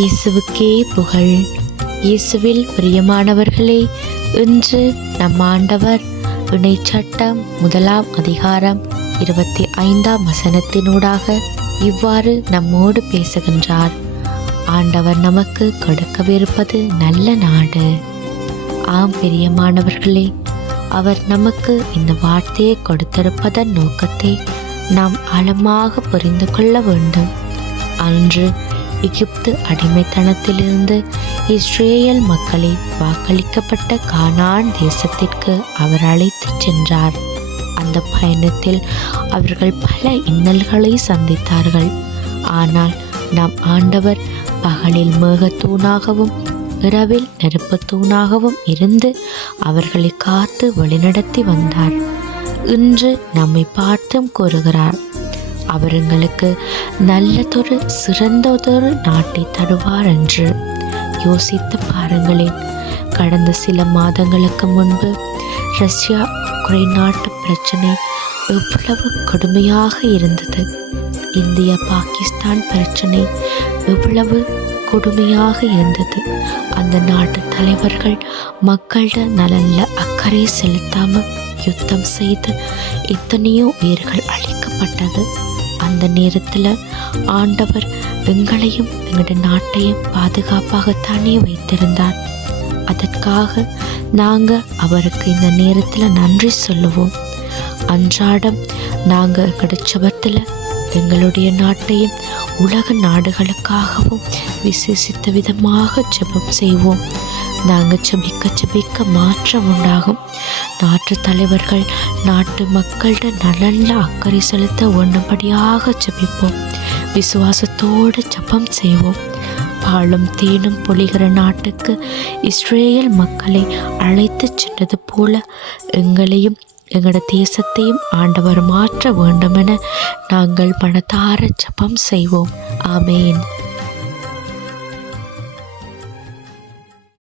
இயேசுவுக்கே புகழ். இயேசுவில் பிரியமானவர்களே இன்று நம் ஆண்டவர் இணை சட்டம் முதலாம் அதிகாரம் இருபத்தி ஐந்தாம் வசனத்தினூடாக இவ்வாறு நம்மோடு பேசுகின்றார். ஆண்டவர் நமக்கு கொடுக்கவிருப்பது நல்ல நாடு. ஆம் பிரியமானவர்களே அவர் நமக்கு இந்த வார்த்தையை கொடுத்திருப்பதன் நோக்கத்தை நாம் ஆழமாக புரிந்து கொள்ள வேண்டும். அன்று எகிப்து அடிமைத்தனத்திலிருந்து இஸ்ரேல் மக்களை வாக்களிக்கப்பட்ட கானான் தேசத்திற்கு அவர் அழைத்துச் சென்றார் அந்த பயணத்தில் அவர்கள் பல இன்னல்களை சந்தித்தார்கள் ஆனால் நம் ஆண்டவர் பகலில் மேகத்தூணாகவும் இரவில் நெருப்பு தூணாகவும் இருந்து அவர்களை காத்து வழிநடத்தி வந்தார் இன்று நம்மை பார்த்தும் கூறுகிறார் அவருங்களுக்கு நல்லதொரு சிறந்ததொரு நாட்டை தருவார் என்று யோசித்து பாருங்களேன். கடந்த சில மாதங்களுக்கு முன்பு ரஷ்யா குறைநாட்டு நாட்டு பிரச்சனை எவ்வளவு கொடுமையாக இருந்தது. இந்தியா பாகிஸ்தான் பிரச்சனை எவ்வளவு கொடுமையாக இருந்தது. அந்த நாட்டு தலைவர்கள் மக்கள்கிட்ட நலனில் அக்கறை செலுத்தாமல் யுத்தம் செய்து எத்தனையோ உயிர்கள் அழிக்கப்பட்டது. அந்த நேரத்தில் ஆண்டவர் எங்களையும் எங்களுடைய நாட்டையும் பாதுகாப்பாகத்தானே வைத்திருந்தார். அதற்காக நாங்கள் அவருக்கு இந்த நேரத்தில் நன்றி சொல்லுவோம். அன்றாடம் நாங்கள் கிடைச்சபத்தில் எங்களுடைய நாட்டையும் உலக நாடுகளுக்காகவும் விசேஷித்த விதமாக ஜெபம் செய்வோம். நாங்கள் ஜபிக்க ஜெபிக்க மாற்றம் உண்டாகும் நாட்டு தலைவர்கள் நாட்டு மக்கள்கிட்ட நல்ல அக்கறை செலுத்த ஒன்றுபடியாக ஜபிப்போம் விசுவாசத்தோடு ஜபம் செய்வோம். பாலும் தேனும் பொழிகிற நாட்டுக்கு இஸ்ரேல் மக்களை அழைத்து சென்றது போல எங்களையும் எங்களோட தேசத்தையும் ஆண்டவர் மாற்ற வேண்டுமென நாங்கள் மனதார ஜபம் செய்வோம். ஆமேன்.